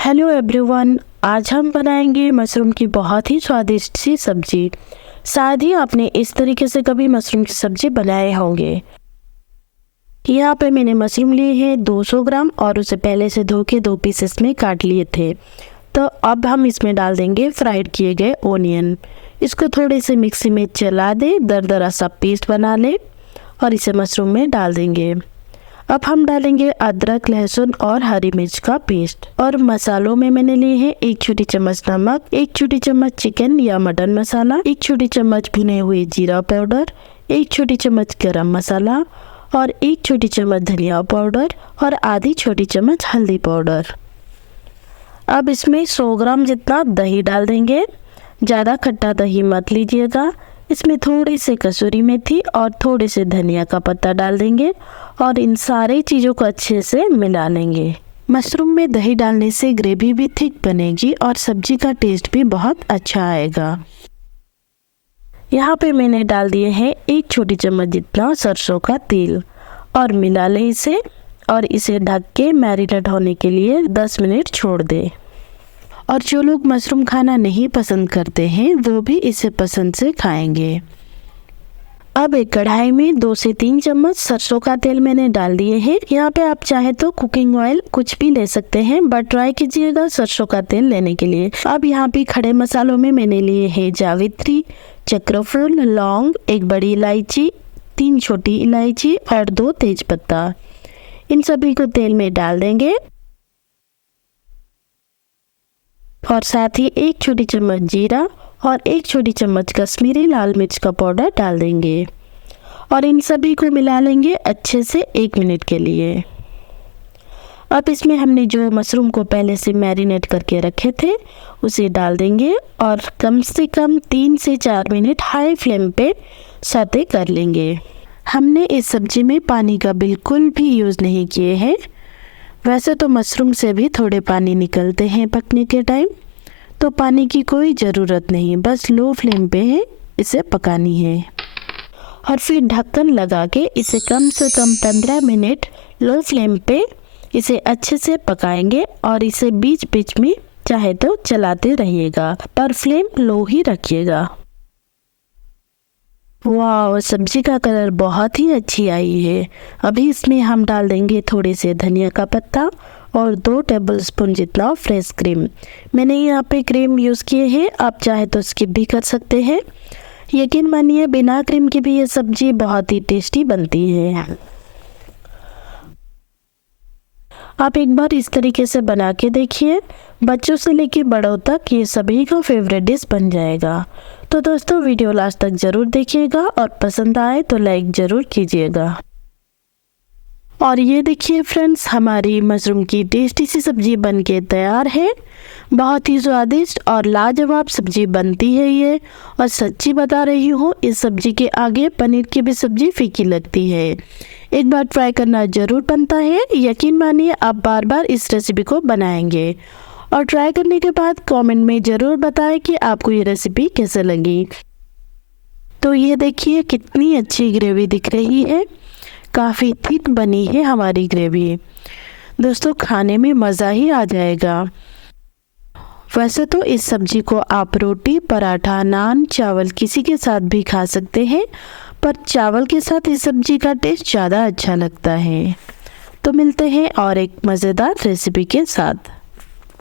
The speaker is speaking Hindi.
हेलो एवरीवन, आज हम बनाएंगे मशरूम की बहुत ही स्वादिष्ट सी सब्जी। शायद ही आपने इस तरीके से कभी मशरूम की सब्जी बनाए होंगे। यहाँ पे मैंने मशरूम लिए हैं 200 ग्राम और उसे पहले से धो के 2 पीसेस में काट लिए थे। तो अब हम इसमें डाल देंगे फ्राइड किए गए ओनियन। इसको थोड़े से मिक्सी में चला दे, दरदरा सा पेस्ट बना ले और इसे मशरूम में डाल देंगे। अब हम डालेंगे अदरक, लहसुन और हरी मिर्च का पेस्ट। और मसालों में मैंने लिए हैं 1 छोटी चम्मच नमक, 1 छोटी चम्मच चिकन या मटन मसाला, 1 छोटी चम्मच भुने हुए जीरा पाउडर, 1 छोटी चम्मच गरम मसाला और 1 छोटी चम्मच धनिया पाउडर और आधी छोटी चम्मच हल्दी पाउडर। अब इसमें 100 ग्राम जितना दही डाल देंगे। ज़्यादा खट्टा दही मत लीजिएगा। इसमें थोड़ी सी कसूरी मेथी और थोड़े से धनिया का पत्ता डाल देंगे और इन सारी चीज़ों को अच्छे से मिला लेंगे। मशरूम में दही डालने से ग्रेवी भी थिक बनेगी और सब्जी का टेस्ट भी बहुत अच्छा आएगा। यहाँ पे मैंने डाल दिए हैं 1 छोटी चम्मच जितना सरसों का तेल और मिला लें इसे और इसे ढक के मैरिनेट होने के लिए 10 मिनट छोड़ दें। और जो लोग मशरूम खाना नहीं पसंद करते हैं वो भी इसे पसंद से खाएंगे। अब एक कढ़ाई में 2 से 3 चम्मच सरसों का तेल मैंने डाल दिए हैं। यहाँ पे आप चाहे तो कुकिंग ऑयल कुछ भी ले सकते हैं, बट ट्राई कीजिएगा सरसों का तेल लेने के लिए। अब यहाँ पे खड़े मसालों में मैंने लिए हैं जावित्री, चक्रफूल, लौंग, 1 बड़ी इलायची, 3 छोटी इलायची और 2 तेजपत्ता। इन सभी को तेल में डाल देंगे और साथ ही 1 छोटी चम्मच जीरा और 1 छोटी चम्मच कश्मीरी लाल मिर्च का पाउडर डाल देंगे और इन सभी को मिला लेंगे अच्छे से 1 मिनट के लिए। अब इसमें हमने जो मशरूम को पहले से मैरिनेट करके रखे थे उसे डाल देंगे और कम से कम 3 से 4 मिनट हाई फ्लेम पे सौते कर लेंगे। हमने इस सब्जी में पानी का बिल्कुल भी यूज़ नहीं किए हैं। वैसे तो मशरूम से भी थोड़े पानी निकलते हैं पकने के टाइम, तो पानी की कोई ज़रूरत नहीं, बस लो फ्लेम पे है इसे पकानी है। और फिर ढक्कन लगा के इसे कम से कम 15 मिनट लो फ्लेम पे इसे अच्छे से पकाएंगे और इसे बीच बीच में चाहे तो चलाते रहिएगा, पर फ्लेम लो ही रखिएगा। वाह, सब्जी का कलर बहुत ही अच्छी आई है। अभी इसमें हम डाल देंगे थोड़े से धनिया का पत्ता और 2 टेबलस्पून जितना फ्रेश क्रीम। मैंने यहाँ पे क्रीम यूज़ किए हैं, आप चाहे तो स्किप भी कर सकते हैं। यकीन मानिए बिना क्रीम के भी ये सब्जी बहुत ही टेस्टी बनती है। आप एक बार इस तरीके से बना के देखिए, बच्चों से लेके बड़ों तक ये सभी का फेवरेट डिश बन जाएगा। तो दोस्तों वीडियो लास्ट तक ज़रूर देखिएगा और पसंद आए तो लाइक ज़रूर कीजिएगा। और ये देखिए फ्रेंड्स, हमारी मशरूम की टेस्टी सी सब्जी बनके तैयार है। बहुत ही स्वादिष्ट और लाजवाब सब्जी बनती है ये। और सच्ची बता रही हूँ, इस सब्जी के आगे पनीर की भी सब्जी फीकी लगती है। एक बार ट्राई करना ज़रूर बनता है। यकीन मानिए आप बार बार इस रेसिपी को बनाएंगे और ट्राई करने के बाद कमेंट में ज़रूर बताएं कि आपको ये रेसिपी कैसे लगी। तो ये देखिए कितनी अच्छी ग्रेवी दिख रही है, काफ़ी थिक बनी है हमारी ग्रेवी। दोस्तों खाने में मज़ा ही आ जाएगा। वैसे तो इस सब्जी को आप रोटी, पराठा, नान, चावल किसी के साथ भी खा सकते हैं, पर चावल के साथ इस सब्जी का टेस्ट ज़्यादा अच्छा लगता है। तो मिलते हैं और एक मज़ेदार रेसिपी के साथ।